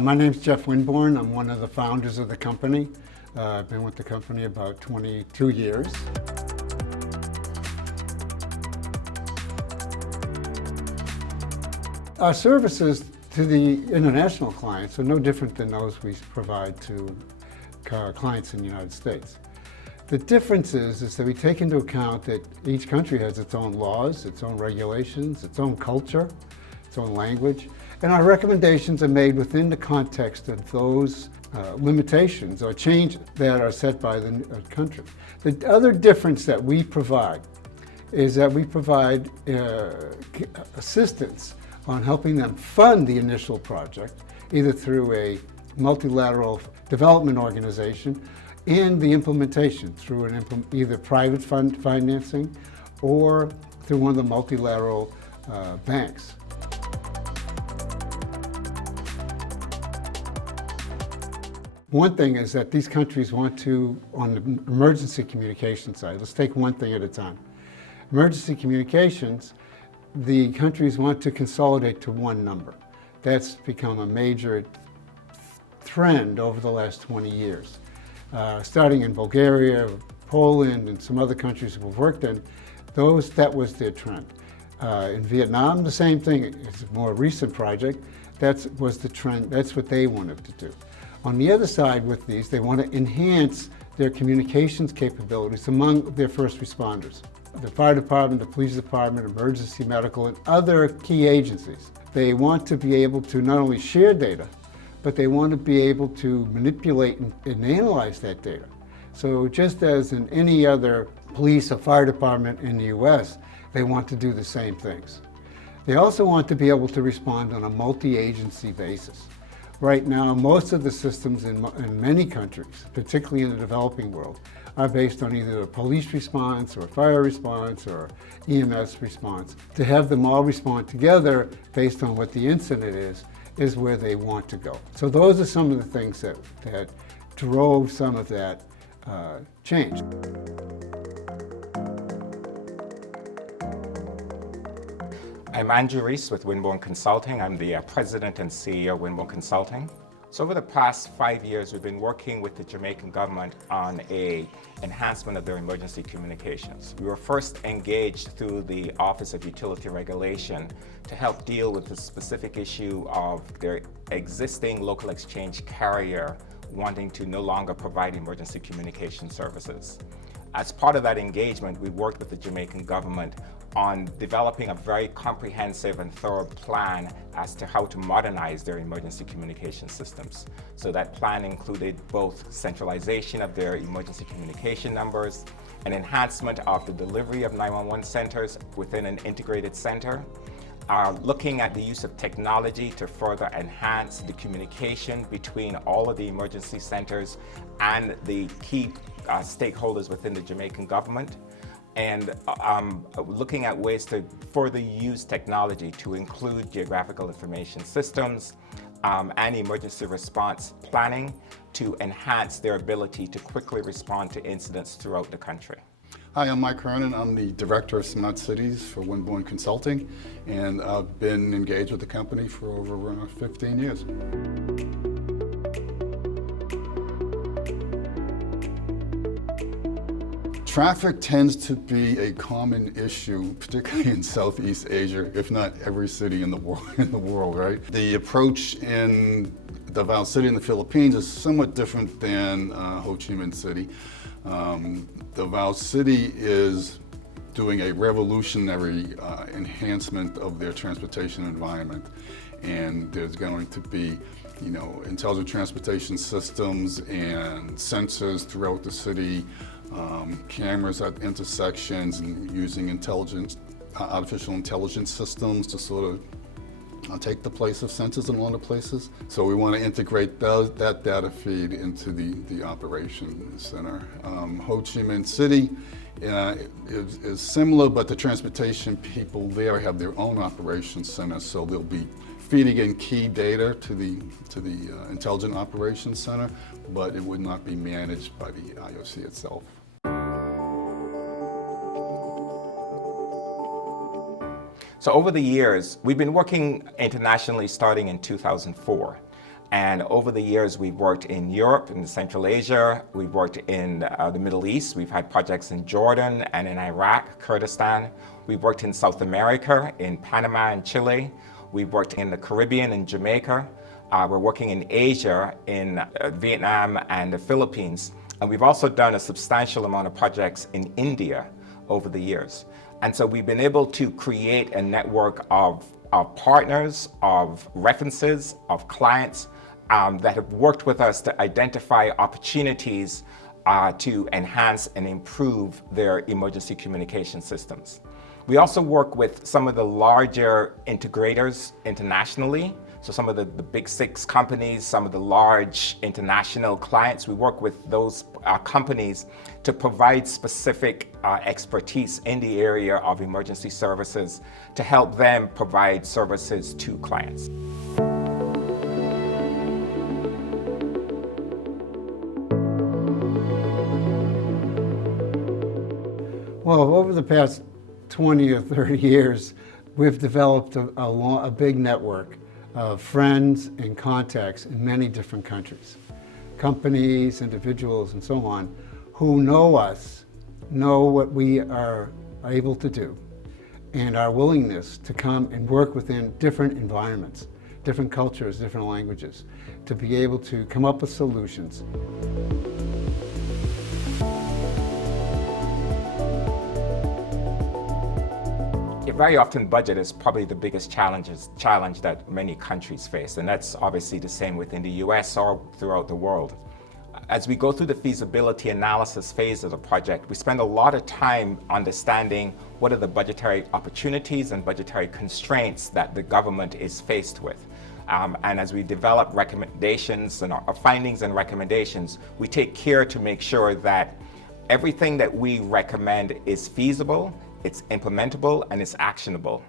My name's Jeff Winbourne. I'm one of the founders of the company. I've been with the company about 22 years. Our services to the international clients are no different than those we provide to clients in the United States. The difference is that we take into account that each country has its own laws, its own regulations, its own culture, its own language, and our recommendations are made within the context of those limitations or changes that are set by the country. The other difference that we provide is that we provide assistance on helping them fund the initial project, either through a multilateral development organization and the implementation through either private financing or through one of the multilateral banks. One thing is that these countries want to, on the emergency communication side, let's take one thing at a time. Emergency communications, the countries want to consolidate to one number. That's become a major trend over the last 20 years. Starting in Bulgaria, Poland, and some other countries we've worked in, that was their trend. In Vietnam, the same thing. It's a more recent project. That was the trend. That's what they wanted to do. On the other side with these, they want to enhance their communications capabilities among their first responders. The fire department, the police department, emergency medical, and other key agencies. They want to be able to not only share data, but they want to be able to manipulate and analyze that data. So just as in any other police or fire department in the US, they want to do the same things. They also want to be able to respond on a multi-agency basis. Right now, most of the systems in many countries, particularly in the developing world, are based on either a police response or a fire response or EMS response. To have them all respond together based on what the incident is where they want to go. So those are some of the things that drove some of that change. I'm Andrew Reese with Winbourne Consulting. I'm the President and CEO of Winbourne Consulting. So over the past 5 years, we've been working with the Jamaican government on an enhancement of their emergency communications. We were first engaged through the Office of Utility Regulation to help deal with the specific issue of their existing local exchange carrier wanting to no longer provide emergency communication services. As part of that engagement, we worked with the Jamaican government on developing a very comprehensive and thorough plan as to how to modernize their emergency communication systems. So that plan included both centralization of their emergency communication numbers, an enhancement of the delivery of 911 centers within an integrated center, looking at the use of technology to further enhance the communication between all of the emergency centers and the key stakeholders within the Jamaican government, and looking at ways to further use technology to include geographical information systems and emergency response planning to enhance their ability to quickly respond to incidents throughout the country. Hi, I'm Mike Hernan. I'm the Director of Smart Cities for Winbourne Consulting, and I've been engaged with the company for over 15 years. Traffic tends to be a common issue, particularly in Southeast Asia, if not every city in the world, right? The approach in Davao City in the Philippines is somewhat different than Ho Chi Minh City. Davao City is doing a revolutionary enhancement of their transportation environment, and there's going to be intelligent transportation systems and sensors throughout the city, cameras at intersections, and using artificial intelligence systems to sort of take the place of sensors in a lot of places. So we want to integrate that data feed into the operations center. Ho Chi Minh City is similar, but the transportation people there have their own operations center, so they'll be feeding in key data to the Intelligent Operations Center, but it would not be managed by the IOC itself. So over the years, we've been working internationally starting in 2004. And over the years, we've worked in Europe, in Central Asia, we've worked in the Middle East, we've had projects in Jordan and in Iraq, Kurdistan. We've worked in South America, in Panama and Chile. We've worked in the Caribbean and Jamaica. We're working in Asia, in Vietnam and the Philippines. And we've also done a substantial amount of projects in India over the years. And so we've been able to create a network of partners, of references, of clients that have worked with us to identify opportunities to enhance and improve their emergency communication systems. We also work with some of the larger integrators internationally. So some of the big six companies, some of the large international clients, we work with those companies to provide specific expertise in the area of emergency services to help them provide services to clients. Well, over the past 20 or 30 years, we've developed a big network of friends and contacts in many different countries. Companies, individuals, and so on, who know us, know what we are able to do, and our willingness to come and work within different environments, different cultures, different languages, to be able to come up with solutions. Very often budget is probably the biggest challenge that many countries face, and that's obviously the same within the US or throughout the world. As we go through the feasibility analysis phase of the project, we spend a lot of time understanding what are the budgetary opportunities and budgetary constraints that the government is faced with. And as we develop recommendations and our findings and recommendations, we take care to make sure that everything that we recommend is feasible, it's implementable, and it's actionable.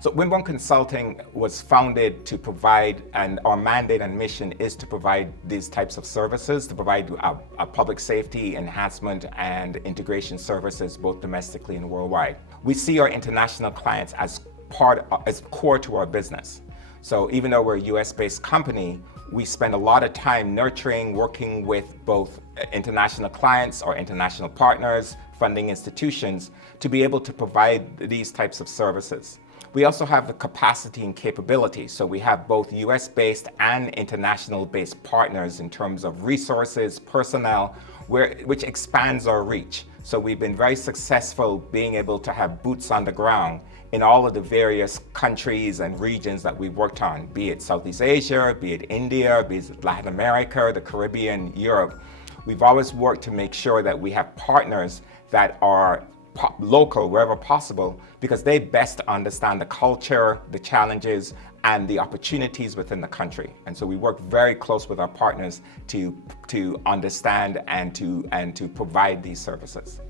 So Winbourne Consulting was founded to provide, and our mandate and mission is to provide these types of services, to provide a public safety enhancement and integration services, both domestically and worldwide. We see our international clients as core to our business. So even though we're a US-based company, we spend a lot of time nurturing, working with both international clients or international partners, funding institutions, to be able to provide these types of services. We also have the capacity and capability. So we have both US-based and international-based partners in terms of resources, personnel, which expands our reach. So we've been very successful being able to have boots on the ground in all of the various countries and regions that we've worked on, be it Southeast Asia, be it India, be it Latin America, the Caribbean, Europe. We've always worked to make sure that we have partners that are local wherever possible, because they best understand the culture, the challenges, and the opportunities within the country. And so we work very close with our partners to understand and to provide these services.